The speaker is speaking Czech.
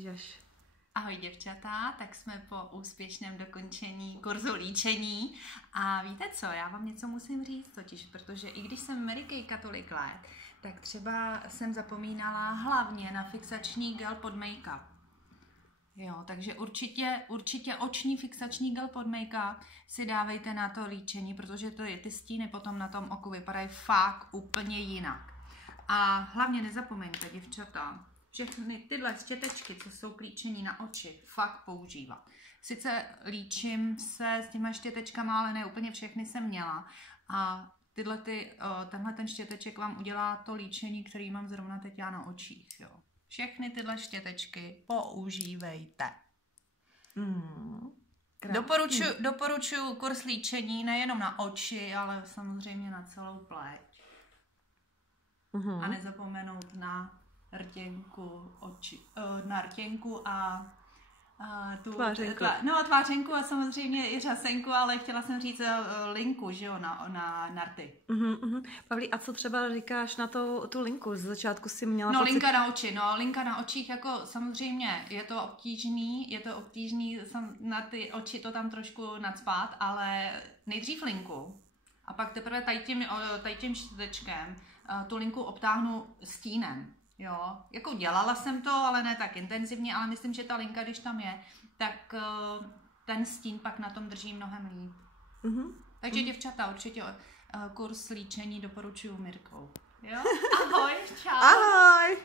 Můžeš. Ahoj děvčata, tak jsme po úspěšném dokončení kurzu líčení a víte co, já vám něco musím říct totiž, protože i když jsem Mary Kay tolik let, tak třeba jsem zapomínala hlavně na fixační gel pod make-up. Jo, takže určitě oční fixační gel pod make-up si dávejte na to líčení, protože ty stíny potom na tom oku vypadají fakt úplně jinak. A hlavně nezapomeňte, děvčata, všechny tyhle štětečky, co jsou k líčení na oči, fakt používat. Sice líčím se s těma štětečkama, ale ne úplně všechny jsem měla. A tenhle ten štěteček vám udělá to líčení, který mám zrovna teď já na očích. Jo. Všechny tyhle štětečky používejte. Doporučuji kurz líčení nejenom na oči, ale samozřejmě na celou pleť. A nezapomenout na rtěnku a tu tvářenku. Tvářenku a samozřejmě i řasenku, ale chtěla jsem říct linku, že jo, na rty. Pavlí, a co třeba říkáš na tu linku? Z začátku si měla pocit... linka na očích, jako samozřejmě je to obtížný na ty oči to tam trošku nacpat, ale nejdřív linku a pak teprve tady tím štětečkem tu linku obtáhnu stínem. Jo, jako dělala jsem to, ale ne tak intenzivně, ale myslím, že ta linka, když tam je, tak ten stín pak na tom drží mnohem líp. Takže děvčata, určitě kurz líčení doporučuji Mirkou. Jo? Ahoj, čau. Ahoj.